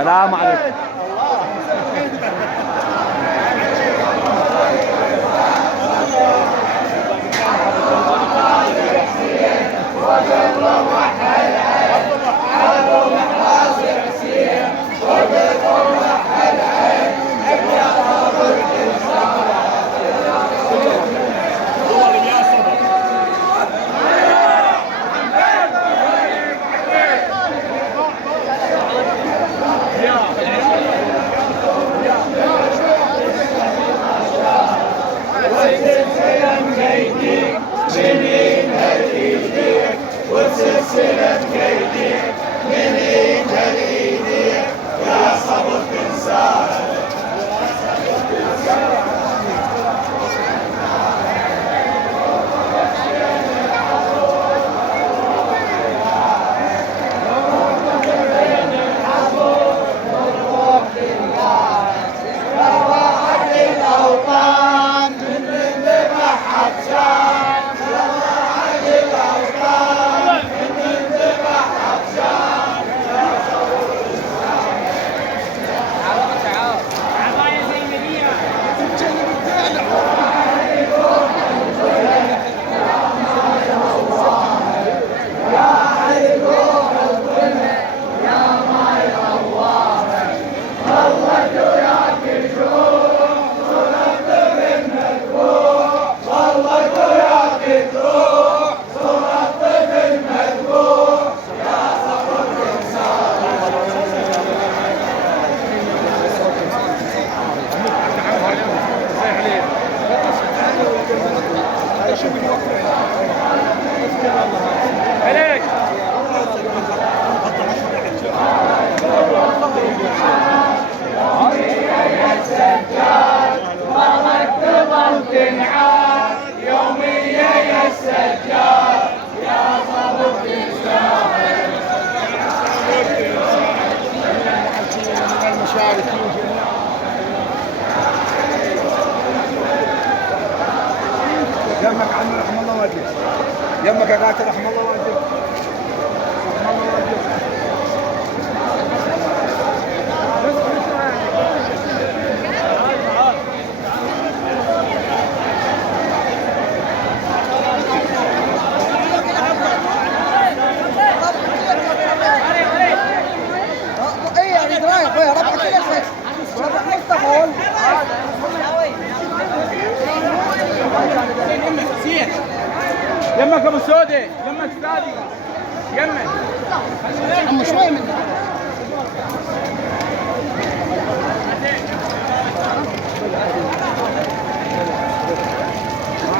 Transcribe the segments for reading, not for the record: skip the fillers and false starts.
السلام عليكم. يمك عمي رحم الله والديك. يمك يا قاتل رحم الله والديك. رحم الله والديك. ايه يعني درايه اخويا ربع كده ربع مصطفى يمك ابو سودي، يمك سادي، يمك عم شوي من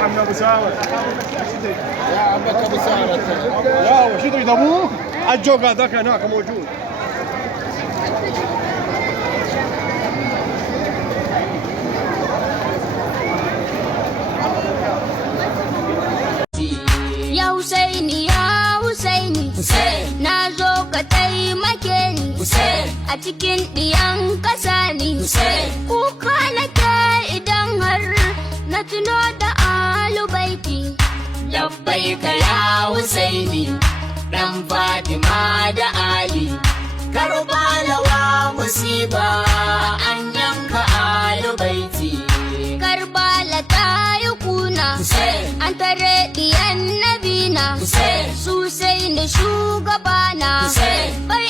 عم ابو ساوة. يا عمك ابو ساره لا وش يدري ابوك؟ الجوق هذاك هناك موجود. Ya Husaini, ya Husaini, na zo ka taimake ni a cikin ɗiyan ƙasa ni. Kuka nake idan har na tuno da alubaiti. Labbaika ya Husaini, ɗan Fatima da Ali. Karbala wa musiba an yanka alubaiti. Karbala ta yi kuna, an tare ɗiyan nabina. Su sai ni shugabana, bai